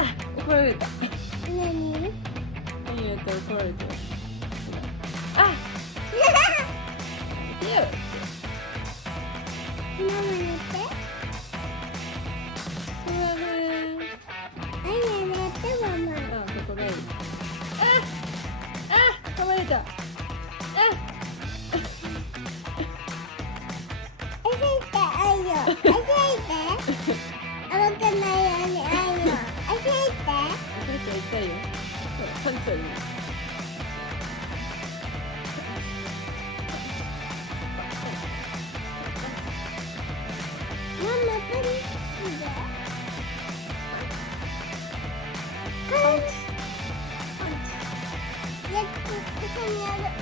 あ、怒られた。何？何やったら怒られたよ。あ、いや。ママ寝て。そうだね。あいや寝てママ。あ、ここがいい。あ、噛まれた。あいてあいよ。あいて。甘くないようにあいよ。あいて。痛いよ。パンチある。ママパンチだ。パンチ。ここにある。